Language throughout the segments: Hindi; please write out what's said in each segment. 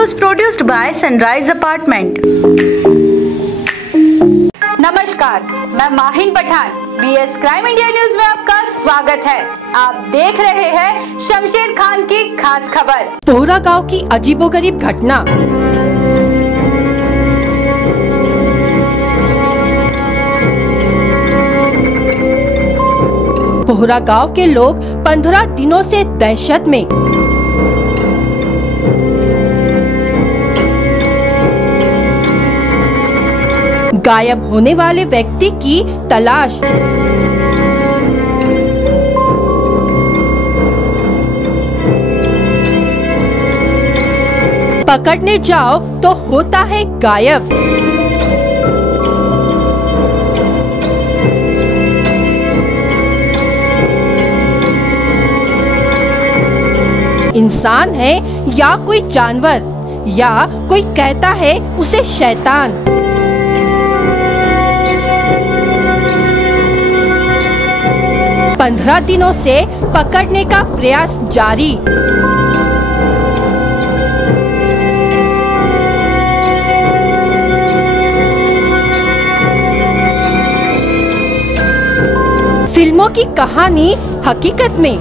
News produced by sunrise apartment. नमस्कार, मैं Mahin Pathan, BS crime India news में आपका स्वागत है। आप देख रहे हैं शमशेर खान की खास खबर। पोहरा गांव की अजीबोगरीब घटना। पोहरा गांव के लोग 15 दिनों से दहशत में। गायब होने वाले व्यक्ति की तलाश। पकड़ने जाओ तो होता है गायब। इंसान है या कोई जानवर, या कोई कहता है उसे शैतान। पंद्रह दिनों से पकड़ने का प्रयास जारी। फिल्मों की कहानी हकीकत में।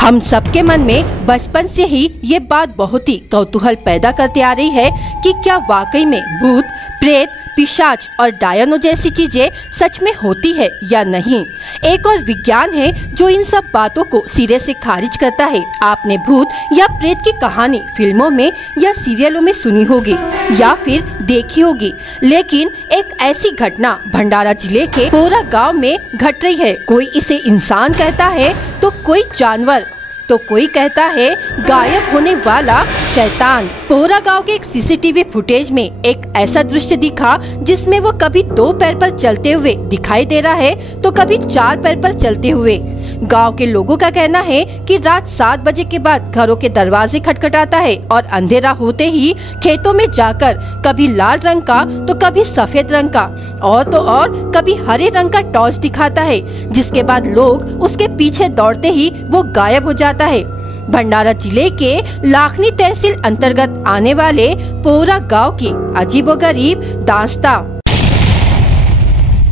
हम सबके मन में बचपन से ही ये बात बहुत ही कौतूहल पैदा करते आ रही है कि क्या वाकई में भूत, प्रेत, पिशाच और डायनो जैसी चीजें सच में होती है या नहीं। एक और विज्ञान है जो इन सब बातों को सिरे से खारिज करता है। आपने भूत या प्रेत की कहानी फिल्मों में या सीरियलों में सुनी होगी या फिर देखी होगी, लेकिन एक ऐसी घटना भंडारा जिले के पोहरा गांव में घट रही है। कोई इसे इंसान कहता है तो कोई जानवर, तो कोई कहता है गायब होने वाला शैतान। पोहरा गांव के एक सीसीटीवी फुटेज में एक ऐसा दृश्य दिखा जिसमें वो कभी 2 पैर पर चलते हुए दिखाई दे रहा है तो कभी 4 पैर पर चलते हुए। गांव के लोगों का कहना है कि रात 7 बजे के बाद घरों के दरवाजे खटखटाता है और अंधेरा होते ही खेतों में जाकर कभी लाल रंग का तो कभी सफेद रंग का और तो और कभी हरे रंग का टॉर्च दिखाता है, जिसके बाद लोग उसके पीछे दौड़ते ही वो गायब हो जाता है। भंडारा जिले के लाखनी तहसील अंतर्गत आने वाले पोहरा गांव की अजीबोगरीब दास्तां।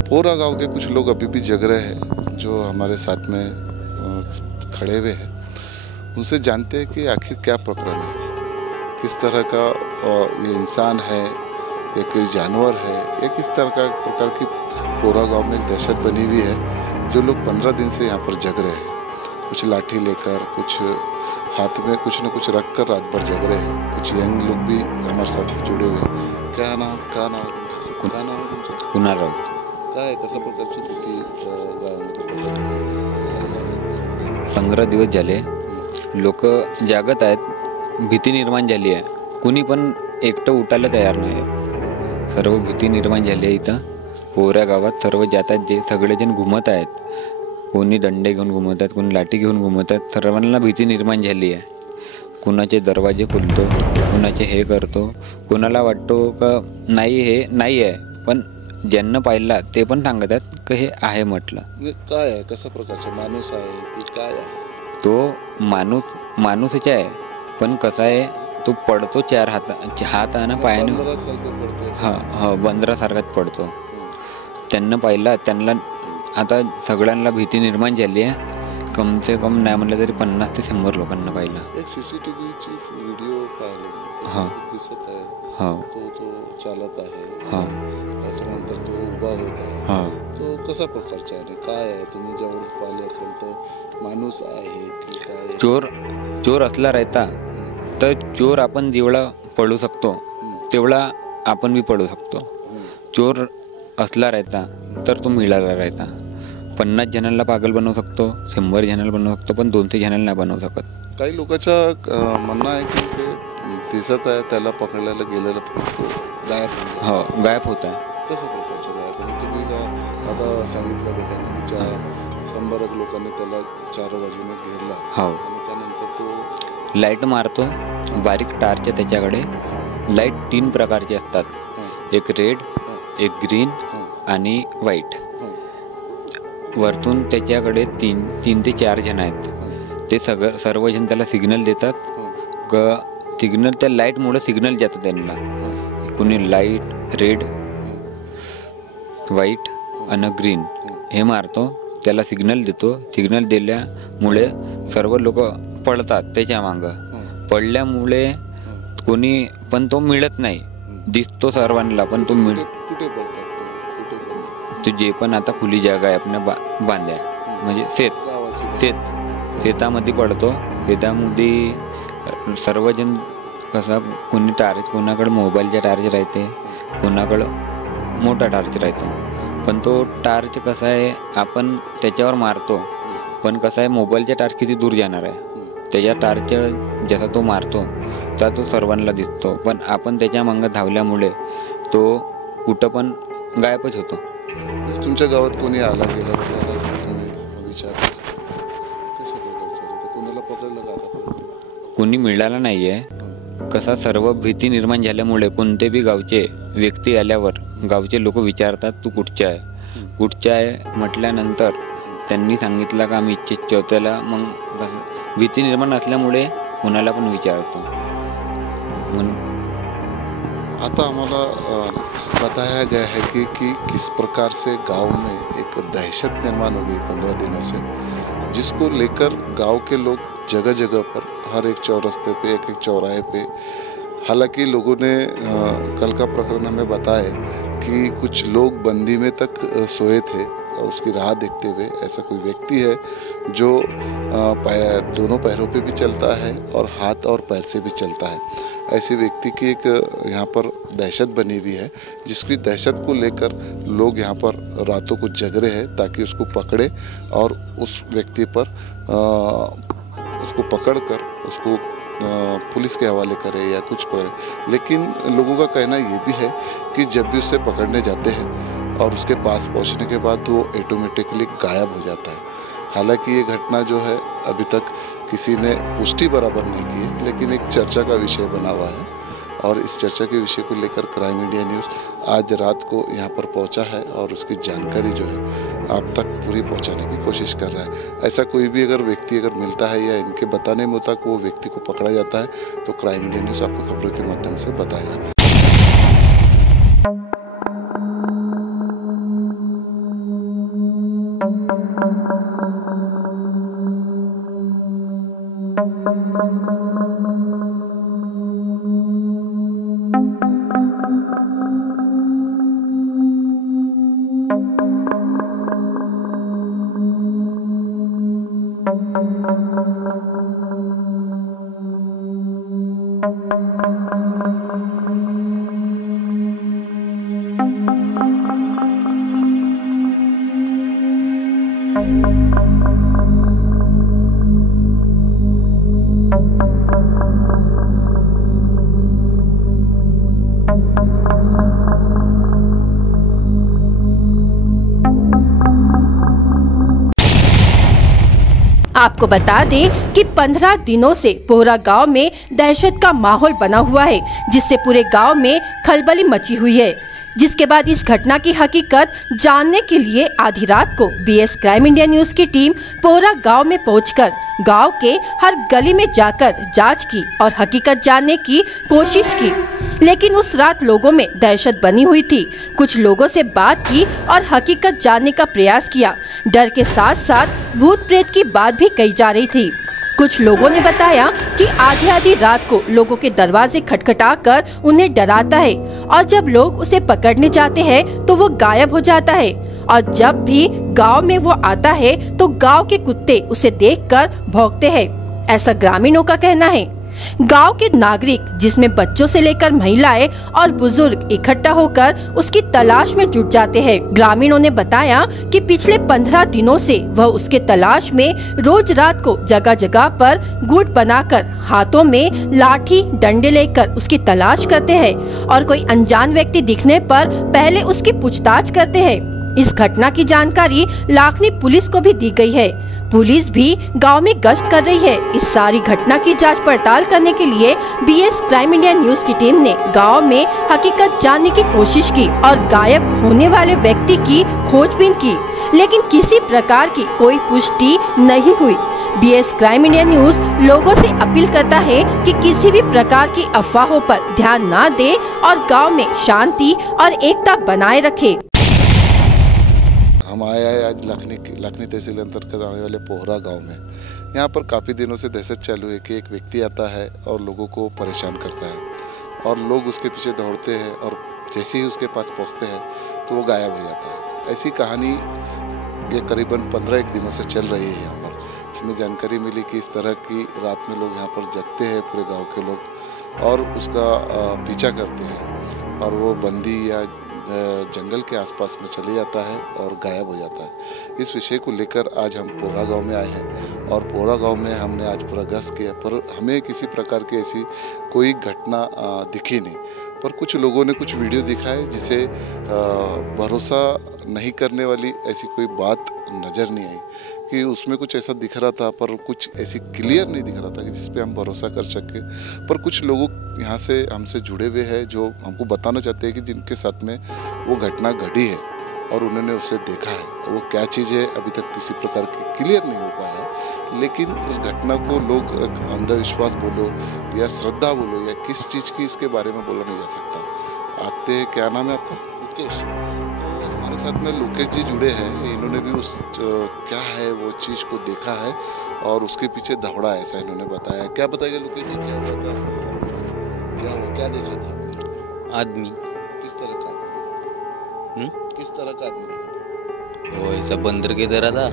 पोहरा गांव के कुछ लोग अभी भी जग रहे हैं जो हमारे साथ में खड़े हुए हैं। उनसे जानते हैं कि आखिर क्या प्रकरण है, किस तरह का ये इंसान है या कोई जानवर है या किस तरह का प्रकार की पोहरा गांव में एक दहशत बनी हुई है। जो लोग 15 दिन से यहाँ पर जग रहे हैं, कुछ लाठी लेकर, कुछ हाथ में कुछ न कुछ रख कर रात भर जग रहे हैं। कुछ यंग लोग भी हमारे साथ जुड़े हुए हैं। क्या नाम कुणाल राऊत काय कशा प्रकारची भीती गावामध्ये 15 दिवस झाले लोक जागत आहेत। भीती निर्माण झाली आहे। कुणी पण एकटं उठायला तयार नाही। सर्व भीती निर्माण झाली आहे। इथं पोहरा गावात सर्व जातात, जे सगळेजण घुमत आहेत। कोणी दंडे घेऊन घुमत आहेत, कोणी लाठी घेऊन घुमत आहेत। सर्वांना भीती निर्माण झाली आहे। कुणाचे दरवाजे खुलतो, कुणाचे हे करतो, कुणाला वाटतो का नाही हे नाही आहे, पण ज्यांना पाहिला ते पण सांगत आहेत की हे आहे म्हटलं। काय आहे, कशा प्रकारचा माणूस आहे की काय आहे? तो माणूसच आहे, पण कसा आहे तो पडतो 4 हाताने पायाने। हां, बंदरासारखाच पडतो। त्यांना पाहिला, त्यांना आता सगळ्यांना भीती निर्माण झाली आहे। कम से कम नाही म्हणलं तरी 50 ते 100 लोकांना पाहिला। एक सीसीटीव्हीची व्हिडिओ पाहिला, हां दिसत आहे। हां, तो चालत आहे। हां, त्याच्यानंतर तो उभा होत आहे। हां, तो कसा प्रकारचा आहे, काय आहे? तुम्ही जेवढं पाहिले असेल तर माणूस आहे की काय? चोर असला राहता तर चोर आपण जेवढा पळू शकतो तेवढा आपण बी पळू शकतो। चोर असला राहता तर तो मिळाला राहता। 50 जणांना पागल बनवू शकतो, 100 जणांना बनवू शकतो, पण 200 जणांना नाही बनवू शकत। काही लोकांचं म्हणणं आहे की ते दिसत आहे, त्याला पकडल्याला गेलेलं तो गायब होतो। हो, गायब होत आहे। कसं प्रकारचं गायब? आणि तुम्ही का आता सांगितलं लोकांनी की 100 लोकांनी त्याला 4 बाजूने घेरला। हो, आणि त्यानंतर तो लाईट मारतो, बारीक टारच्या त्याच्याकडे लाईट 3 प्रकारचे असतात, एक रेड, एक ग्रीन आणि व्हाईट। वरतून त्याच्याकडे तीन ते 4 जण आहेत. ते सर्वजण त्याला सिग्नल देतात. सिग्नल त्या लाईटमुळे सिग्नल जातं त्यांना. कुणी लाईट रेड, व्हाईट आणि ग्रीन हे मारतो, त्याला सिग्नल देतो. सिग्नल दिल्यामुळे सर्व लोक पळतात त्याच्या मागं. पडल्यामुळे कोणी पण तो मिळत नाही, दिसतो सर्वांना पण तो कुठे पडतात तो जे पण आता खुली जागा आहे आपल्या बांध्या म्हणजे शेतामध्ये पडतो. शेतामध्ये सर्वजण कसा कोणी टार्च, कोणाकडे मोबाईलचा टार्च राहते, कोणाकडं मोठा टार्च राहतो. पण तो टार्च कसा आहे आपण त्याच्यावर मारतो, पण कसा आहे मोबाईलचा टार्च किती दूर जाणार आहे. त्याच्या टार्च जसा तो मारतो तर तो सर्वांना दिसतो, पण आपण त्याच्या मागं धावल्यामुळे तो कुठं पण गायबच होतो. तुमच्या गावात कोणी आला गेला त्याला तुम्ही विचार कशा प्रकारचं कोणाला पकडलं का आतापर्यंत? कोणी मिळालं नाही आहे. कसा सर्व भीती निर्माण झाल्यामुळे कोणते बी गावचे व्यक्ती आल्यावर गावचे लोक विचारतात तू कुठच्या आहे म्हटल्यानंतर त्यांनी सांगितलं का आम्ही चौथ्याला. मग कसं भीती निर्माण असल्यामुळे कोणाला पण विचारतो. आता हमारा बताया गया है कि किस प्रकार से गांव में एक दहशत निर्माण हो गई 15 दिनों से, जिसको लेकर गांव के लोग जगह जगह पर हर एक चौरस्ते पे एक चौराहे पे, हालांकि लोगों ने कल का प्रकरण हमें बताया कि कुछ लोग बंदी में तक सोए थे और उसकी राह देखते हुए ऐसा कोई व्यक्ति है जो दोनों पैरों पे भी चलता है और हाथ और पैर से भी चलता है. ऐसे व्यक्ति की एक यहाँ पर दहशत बनी हुई है, जिसकी दहशत को लेकर लोग यहाँ पर रातों को जग रहे हैं ताकि उसको पकड़े और उस व्यक्ति पर उसको पकड़कर उसको पुलिस के हवाले करे या कुछ करे. लेकिन लोगों का कहना ये भी है कि जब भी उसे पकड़ने जाते हैं और उसके पास पहुंचने के बाद वो ऑटोमेटिकली गायब हो जाता है. हालांकि ये घटना जो है अभी तक किसी ने पुष्टि बराबर नहीं की है, लेकिन एक चर्चा का विषय बना हुआ है और इस चर्चा के विषय को लेकर क्राइम इंडिया न्यूज़ आज रात को यहाँ पर पहुँचा है और उसकी जानकारी जो है आप तक पूरी पहुँचाने की कोशिश कर रहा है. ऐसा कोई भी अगर व्यक्ति अगर मिलता है या इनके बताने मुताबिक वो व्यक्ति को पकड़ा जाता है तो क्राइम इंडिया न्यूज़ आपको खबरों के माध्यम से बताएगा. आपको बता दें कि 15 दिनों से पोहरा गांव में दहशत का माहौल बना हुआ है, जिससे पूरे गांव में खलबली मची हुई है. जिसके बाद इस घटना की हकीकत जानने के लिए आधी रात को बीएस क्राइम इंडिया न्यूज की टीम पोहरा गांव में पहुंचकर गांव के हर गली में जाकर जांच की और हकीकत जानने की कोशिश की. लेकिन उस रात लोगों में दहशत बनी हुई थी. कुछ लोगों से बात की और हकीकत जानने का प्रयास किया. डर के साथ साथ भूत प्रेत की बात भी कही जा रही थी. कुछ लोगों ने बताया कि आधी रात को लोगों के दरवाजे खटखटाकर उन्हें डराता है और जब लोग उसे पकड़ने जाते हैं तो वो गायब हो जाता है और जब भी गांव में वो आता है तो गांव के कुत्ते उसे देखकर भौंकते हैं. ऐसा ग्रामीणों का कहना है. गांव के नागरिक जिसमें बच्चों से लेकर महिलाएं और बुजुर्ग इकट्ठा होकर उसकी तलाश में जुट जाते हैं. ग्रामीणों ने बताया कि पिछले 15 दिनों से वह उसके तलाश में रोज रात को जगह जगह पर गुट बनाकर हाथों में लाठी डंडे लेकर उसकी तलाश करते हैं और कोई अनजान व्यक्ति दिखने पर पहले उसकी पूछताछ करते हैं. इस घटना की जानकारी लाखनी पुलिस को भी दी गई है। पुलिस भी गांव में गश्त कर रही है। इस सारी घटना की जांच पड़ताल करने के लिए बीएस क्राइम इंडिया न्यूज की टीम ने गांव में हकीकत जानने की कोशिश की और गायब होने वाले व्यक्ति की खोजबीन की, लेकिन किसी प्रकार की कोई पुष्टि नहीं हुई। बीएस क्राइम इंडिया न्यूज लोगों से अपील करता है कि किसी भी प्रकार की अफवाहों पर ध्यान न दे और गांव में शांति और एकता बनाए रखे। हम आए हैं आज लाखनी तहसील अंतर्गत आने वाले पोहरा गांव में। यहाँ पर काफ़ी दिनों से दहशत चालू है कि एक व्यक्ति आता है और लोगों को परेशान करता है और लोग उसके पीछे दौड़ते हैं और जैसे ही उसके पास पहुँचते हैं तो वो गायब हो जाता है। ऐसी कहानी ये करीबन 15 दिनों से चल रही है। यहाँ पर हमें जानकारी मिली कि इस तरह की रात में लोग यहाँ पर जगते हैं, पूरे गाँव के लोग, और उसका पीछा करते हैं और वो बंदी या जंगल के आसपास में चले जाता है और गायब हो जाता है। इस विषय को लेकर आज हम पोहरा गांव में आए हैं और पोहरा गांव में हमने आज पूरा गश्त किया, पर हमें किसी प्रकार की ऐसी कोई घटना दिखी नहीं। पर कुछ लोगों ने कुछ वीडियो दिखाए जिसे भरोसा नहीं करने वाली ऐसी कोई बात नज़र नहीं आई कि उसमें कुछ ऐसा दिख रहा था, पर कुछ ऐसी क्लियर नहीं दिख रहा था कि जिस पे हम भरोसा कर सके। पर कुछ लोगों यहाँ से हमसे जुड़े हुए हैं जो हमको बताना चाहते हैं कि जिनके साथ में वो घटना घटी है और उन्होंने उसे देखा है। वो क्या चीज़ है अभी तक किसी प्रकार की क्लियर नहीं हो पाया है, लेकिन उस घटना को लोग एक अंधविश्वास बोलो या श्रद्धा बोलो या किस चीज़ की, इसके बारे में बोला नहीं जा सकता। आपके क्या नाम है आपका? लोकेश। तो हमारे साथ में लोकेश जी जुड़े हैं। इन्होंने भी उस क्या है वो चीज़ को देखा है और उसके पीछे दौड़ा है, ऐसा इन्होंने बताया। क्या बताएगा लोकेश जी, क्या हुआ था? क्या देखा था? आदमी। किस तरह का आदमी? किस तरह का आदमी देखा था? वो ऐसा बंदर की तरह था।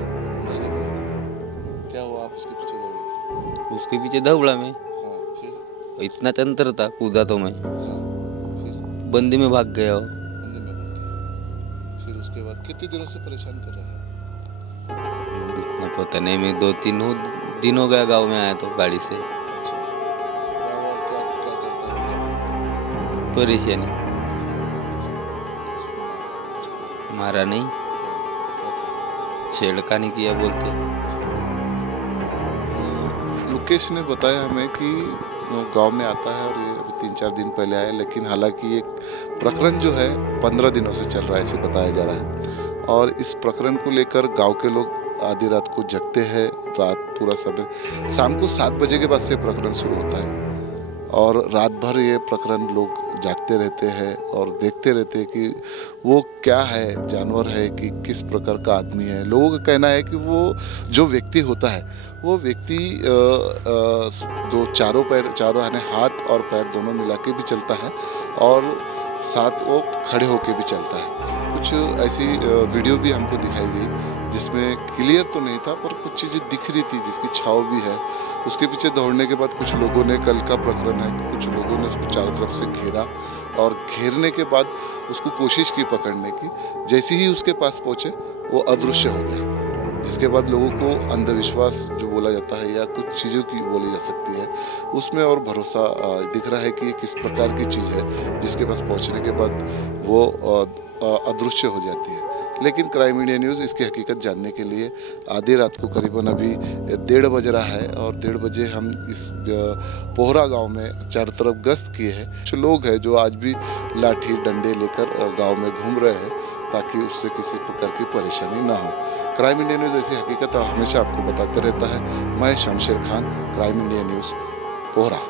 क्या हुआ, आप उसके पीछे दौड़े? उसके पीछे दौड़ा मैं। हाँ, फिर? इतना चंतर था, कूदा तो मैं। हाँ, फिर? बंदी में भाग गया। बंदी में भाग गया। फिर उसके बाद कितने दिनों से परेशान कर रहा है? इतना पता नहीं, मैं 2-3 दिन हो गया गाँव में आया तो गाड़ी से। अच्छा, क्या हुआ, क्या करता है? परेशानी। मारा नहीं, छेड़खानी किया बोलते। लोकेश ने बताया हमें कि वो गांव में आता है और ये अभी 3-4 दिन पहले आया, लेकिन हालांकि एक प्रकरण जो है 15 दिनों से चल रहा है, ऐसे बताया जा रहा है। और इस प्रकरण को लेकर गांव के लोग आधी रात को जगते हैं, रात पूरा सवेरे शाम को 7 बजे के बाद से प्रकरण शुरू होता है और रात भर ये प्रकरण लोग जागते रहते हैं और देखते रहते हैं कि वो क्या है, जानवर है कि किस प्रकार का आदमी है। लोगों का कहना है कि वो जो व्यक्ति होता है वो व्यक्ति चारों यानी हाथ और पैर दोनों मिला के भी चलता है और साथ वो खड़े होके भी चलता है। कुछ ऐसी वीडियो भी हमको दिखाई गई जिसमें क्लियर तो नहीं था पर कुछ चीज़ें दिख रही थी जिसकी छाव भी है। उसके पीछे दौड़ने के बाद कुछ लोगों ने, कल का प्रकरण है, कुछ लोगों ने उसको चारों तरफ से घेरा और घेरने के बाद उसको कोशिश की पकड़ने की। जैसे ही उसके पास पहुँचे वो अदृश्य हो गया, जिसके बाद लोगों को अंधविश्वास जो बोला जाता है या कुछ चीज़ों की बोली जा सकती है उसमें और भरोसा दिख रहा है कि ये किस प्रकार की चीज़ है जिसके पास पहुँचने के बाद वो अदृश्य हो जाती है। लेकिन क्राइम इंडिया न्यूज़ इसकी हकीकत जानने के लिए आधी रात को करीबन अभी 1:30 बज रहा है और 1:30 बजे हम इस पोहरा गांव में चारों तरफ गश्त किए हैं। कुछ लोग हैं जो आज भी लाठी डंडे लेकर गांव में घूम रहे हैं ताकि उससे किसी प्रकार की परेशानी ना हो। क्राइम इंडिया न्यूज़ ऐसी हकीकत हमेशा आपको बताते रहता है। मैं Shamsher Khan, crime India news, Pohra.